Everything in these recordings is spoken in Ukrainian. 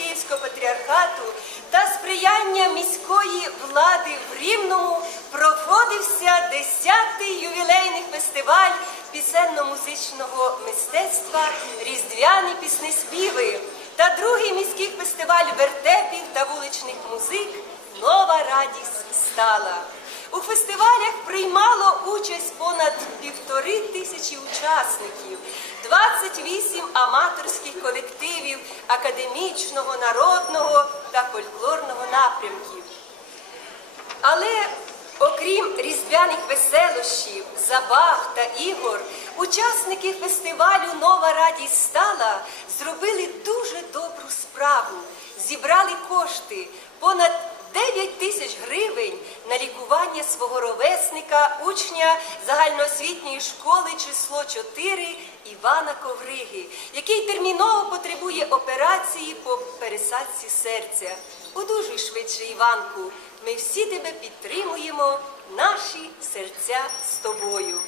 Київського патріархату та сприяння міської влади в Рівному проводився 10-й ювілейний фестиваль пісенно-музичного мистецтва Різдвяні пісни співи та другий міський фестиваль вертепів та вуличних музик Нова радість стала. У фестивалях приймало участь понад півтори тисячі учасників, 28 аматорських колективів академічного, народного та фольклорного напрямків. Але окрім різдвяних веселощів, забав та ігор, учасники фестивалю Нова радість стала зробили дуже добру справу. Зібрали кошти понад 9 тисяч гривень на лікування свого ровесника, учня загальноосвітньої школи число 4 Івана Ковриги, який операції по пересадці серця. Одужуй швидше, Іванку. Ми всі тебе підтримуємо, наші серця з тобою.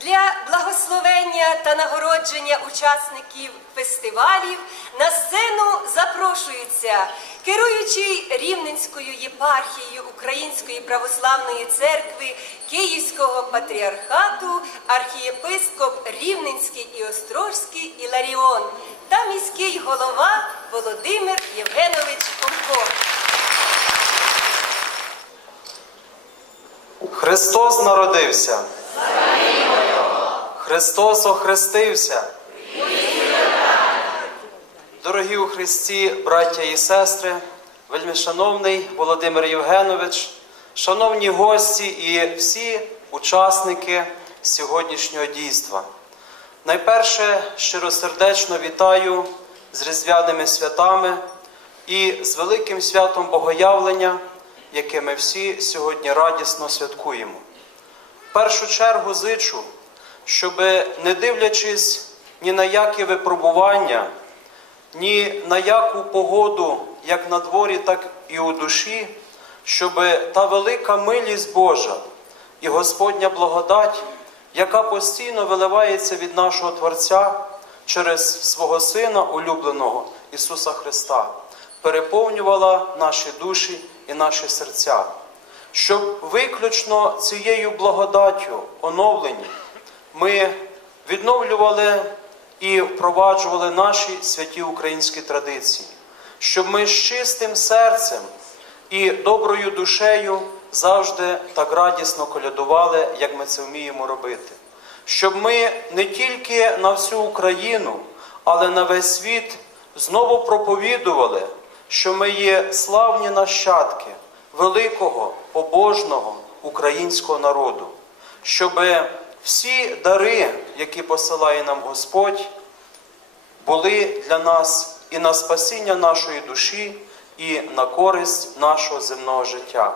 Для благословення та нагородження учасників фестивалів на сцену запрошуються керуючий Рівненською єпархією Української православної церкви Київського патріархату, архієпископ Рівненський і Острожський Іларіон та міський голова Володимир Євгенович Комко. Христос народився. Христос охрестився. Дорогі у Христі, браття і сестри, вельмишановний Володимир Євгенович, шановні гості і всі учасники сьогоднішнього дійства. Найперше щиросердечно вітаю з різдвяними святами і з великим святом Богоявлення, яке ми всі сьогодні радісно святкуємо. В першу чергу зичу, щоб, не дивлячись ні на які випробування, ні на яку погоду, як на дворі, так і у душі, щоб та велика милість Божа і Господня благодать, яка постійно виливається від нашого Творця через свого Сина улюбленого Ісуса Христа, переповнювала наші душі і наші серця, щоб виключно цією благодаттю оновлені ми відновлювали і впроваджували наші святі українські традиції, щоб ми з чистим серцем і доброю душею завжди так радісно колядували, як ми це вміємо робити. Щоб ми не тільки на всю Україну, але на весь світ знову проповідували, що ми є славні нащадки великого побожного українського народу, щоб всі дари, які посилає нам Господь, були для нас і на спасіння нашої душі, і на користь нашого земного життя.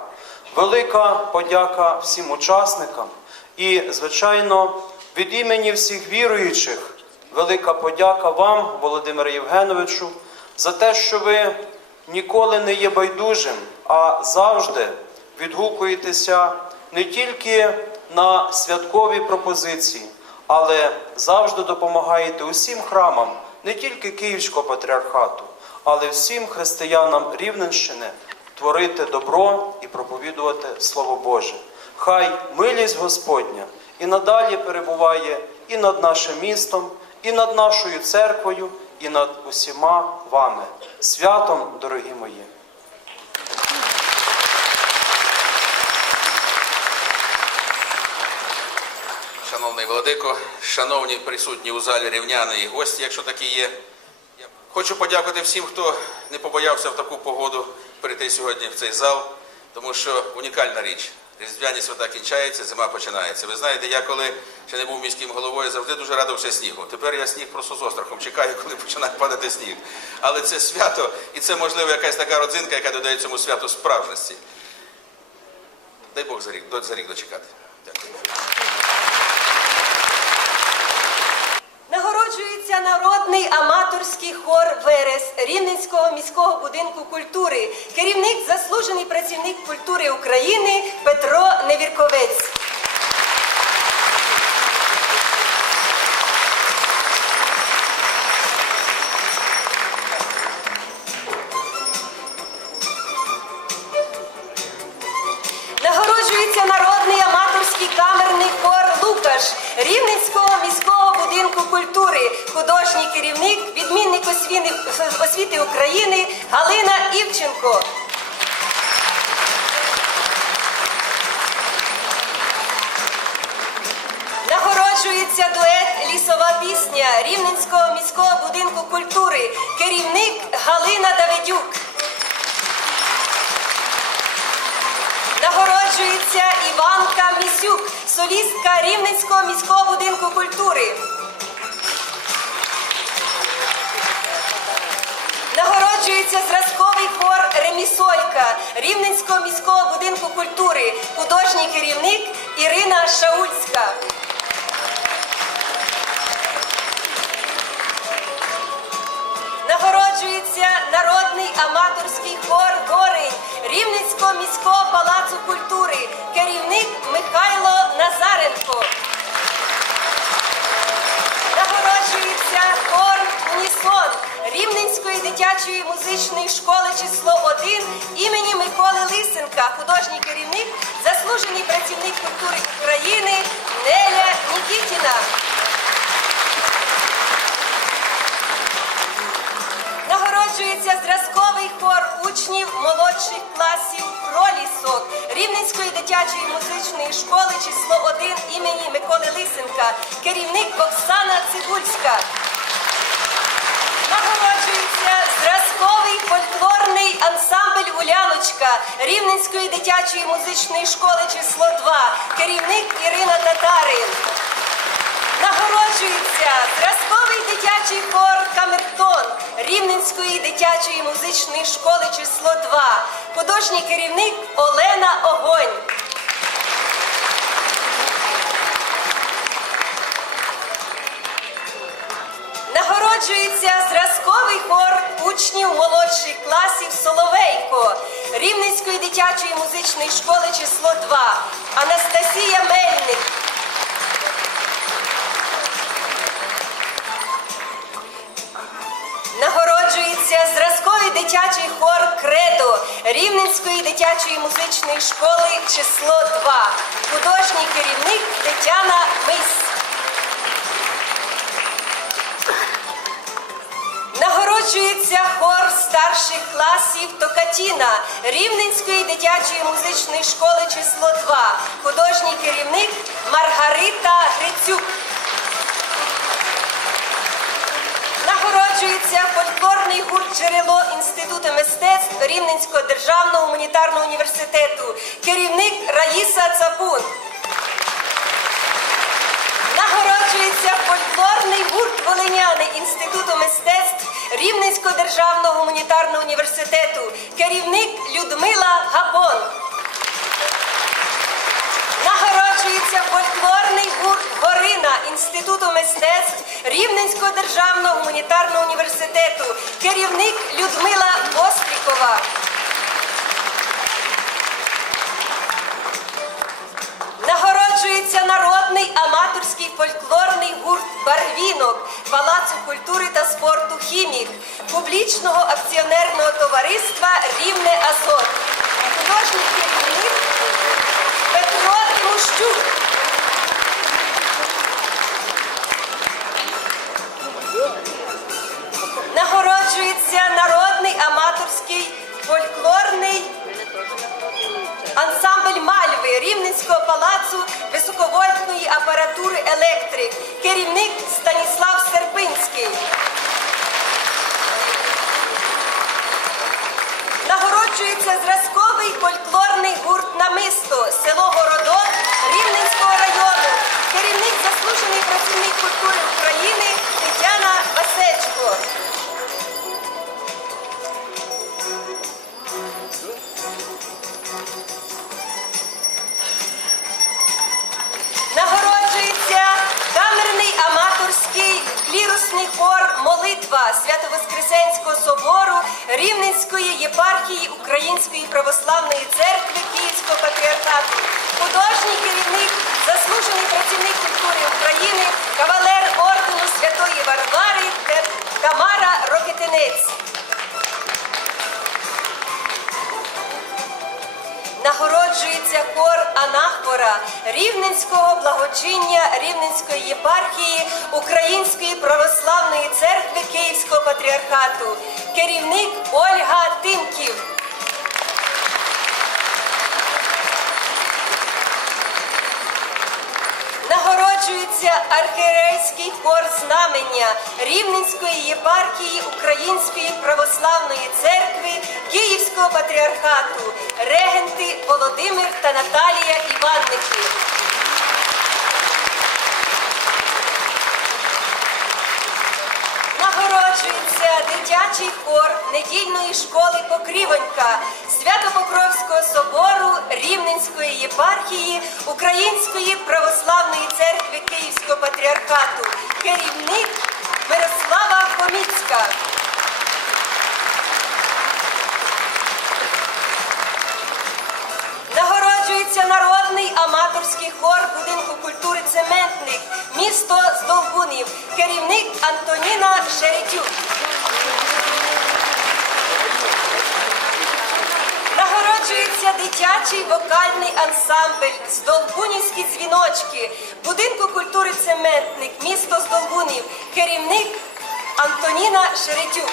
Велика подяка всім учасникам і, звичайно, від імені всіх віруючих, велика подяка вам, Володимире Євгеновичу, за те, що ви ніколи не є байдужим, а завжди відгукуєтеся не тільки на святкові пропозиції, але завжди допомагаєте усім храмам, не тільки Київського патріархату, але всім християнам Рівненщини творити добро і проповідувати Слово Боже. Хай милість Господня і надалі перебуває і над нашим містом, і над нашою церквою, і над усіма вами. Святом, дорогі мої! Шановний Владико, шановні присутні у залі рівняни і гості, якщо такі є. Я хочу подякувати всім, хто не побоявся в таку погоду прийти сьогодні в цей зал, тому що унікальна річ. Різдвяні свята кінчаються, зима починається. Ви знаєте, я коли ще не був міським головою, завжди дуже радився снігу. Тепер я сніг просто з острахом чекаю, коли починає падати сніг. Але це свято, і це можливо якась така родзинка, яка додає цьому святу справжності. Дай Бог за рік, за рік дочекати. Дякую. Нагороджується народний аматорський хор Верес Рівненського міського будинку культури, керівник заслужений працівник культури України Петро Невірковець. Освіти, України Галина Івченко. Нагороджується дует Лісова пісня Рівненського міського будинку культури, керівник Галина Давидюк. Нагороджується Іванка Місюк, солістка Рівненського міського будинку культури. Нагороджується зразковий хор Ремісолька Рівненського міського будинку культури, художній керівник Ірина Шаульська. Нагороджується народний аматорський хор Горень Рівненського міського палацу культури, керівник Михайло Назаренко. Нагороджується хор Унісон Рівненської дитячої музичної школи число 1 імені Миколи Лисенка, художній керівник, заслужений працівник культури України Неля Нікітіна. Нагороджується зразковий хор учнів молодших класів Пролісок Рівненської дитячої музичної школи число 1 імені Миколи Лисенка, керівник Оксана Цибульська. Нагороджується зразковий фольклорний ансамбль Уляночка Рівненської дитячої музичної школи число 2, керівник Ірина Татарин. Нагороджується зразковий дитячий хор Камертон Рівненської дитячої музичної школи число 2, художній керівник Олена Огонь. Нагороджується зразковий хор дитячої музичної школи число 2, Анастасія Мельник. Нагороджується зразковий дитячий хор Кредо Рівненської дитячої музичної школи число 2, художній керівник Тетяна Мис. Нагороджується хор старших класів Токатіна Рівненської дитячої музичної школи число 2, художній керівник Маргарита Грицюк. Нагороджується фольклорний гурт джерело Інституту мистецтв Рівненського державного гуманітарного університету, керівник Раїса Цапун. Нагороджується фольклорний гурт Волиняни Рівненського державного гуманітарного університету, керівник Людмила Гапон. Нагороджується фольклорний гурт Горина Інституту мистецтв Рівненського державного гуманітарного університету, керівник Людмила Острікова. Народний аматорський фольклорний гурт Барвінок Палацу культури та спорту Хімік публічного акціонерного товариства Рівне Азот. Художній керівник Петро Трущук. Нагороджується народний аматорський фольклорний ансамбль Мальви Рівненського палацу високовольтної апаратури електрик, керівник Станіслав Серпинський. Нагороджується зразковий фольклорний гурт Намисто, село Городок Рівненського району, керівник заслужений працівник культури України Тетяна Васечко. Єпархії Української православної церкви Київського патріархату, художній керівник, заслужений працівник культури України, кавалер ордену Святої Варвари Тамара Рокетинець. Нагороджується хор Анахора Рівненського благочиння Рівненської єпархії Української православної патріархату, керівник Ольга Тимків. Нагороджується архієрейський хор знамення Рівненської єпархії Української православної церкви Київського патріархату, регенти Володимир та Наталія Іванники. Нагороджується дитячий хор недільної школи Покрівонька Свято-Покровського собору Рівненської єпархії Української православної церкви Київського патріархату, керівник Мирослава Поміцька. Нагороджується народний аматорський хор будинку культури Цементник, місто Здолбунів, керівник Антоніна Шеретюк. Нагороджується дитячий вокальний ансамбль Здолбунівські дзвіночки, будинку культури Цементник, місто Здолбунів, керівник Антоніна Шеретюк.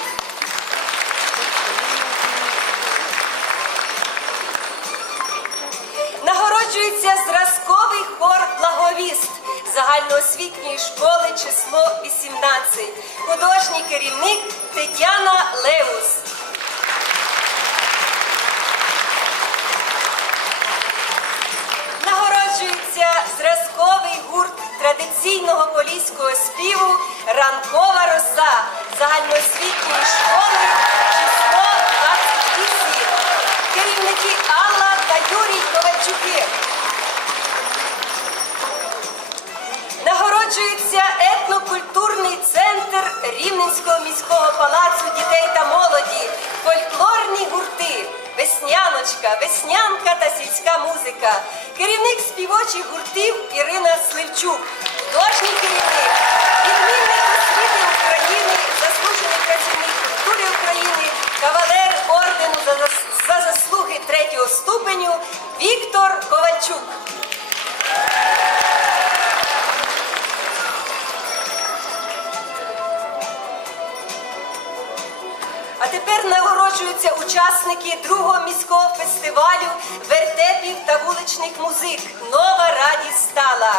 Нагороджується зразковий хор Благовіст загальноосвітньої школи число 18, художній керівник Тетяна Леус. Традиційного поліського співу Ранкова роса загальноосвітньої школи число 28. Керівники Алла та Юрій Ковальчуки. Нагороджується етнокультурний центр Рівненського міського палацу дітей та молоді, фольклорні гурти, весняночка, веснянка та сільська музика, керівник співочих гуртів Ірина Сливчук, художній керівник, відмінник освіти України, заслужений працівник культури України, кавалер ордену за, зас- за заслуги третього ступеню Віктор Ковальчук. А тепер нагороджуються учасники другого міського фестивалю вертепів та вуличних музик. Нова радість стала.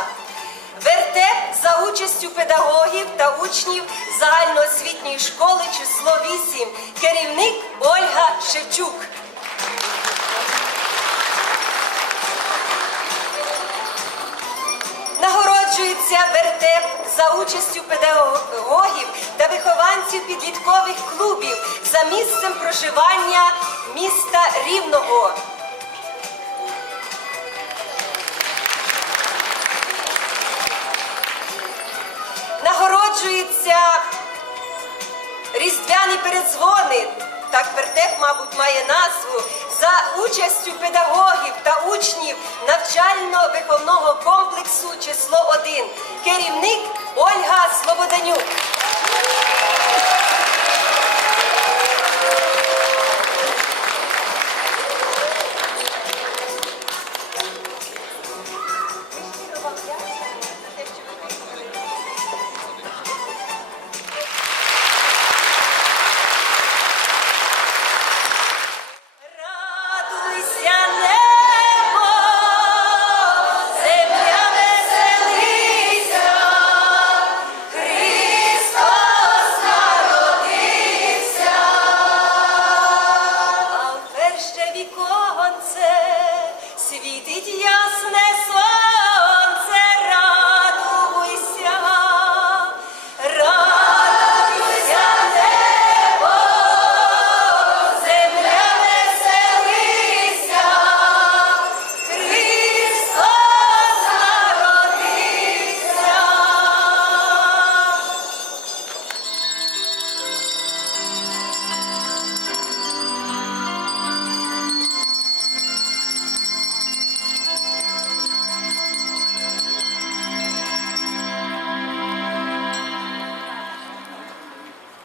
Вертеп за участю педагогів та учнів загальноосвітньої школи число 8. Керівник Ольга Шевчук. Нагороджується вертеп за участю педагогів та вихованців підліткових клубів за місцем проживання міста Рівного. Різдвяні передзвони, так вертеп, мабуть,